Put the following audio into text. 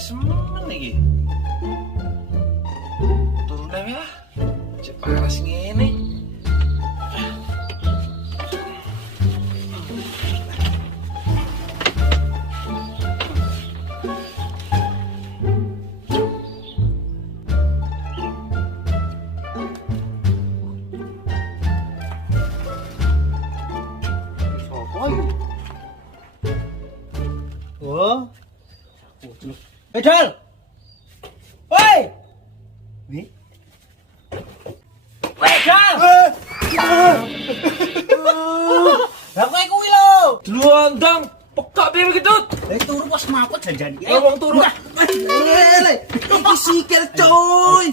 semen lagi. Turun aja ya. Cek panas ngene. Oh. Dal. Woi. Nih. Woi, Dal. Lah kowe kuwi lho. Dluandang, pekak piye ketut? Lah turu pas mapet janjani. Ya wong turu. Iki sikil coy.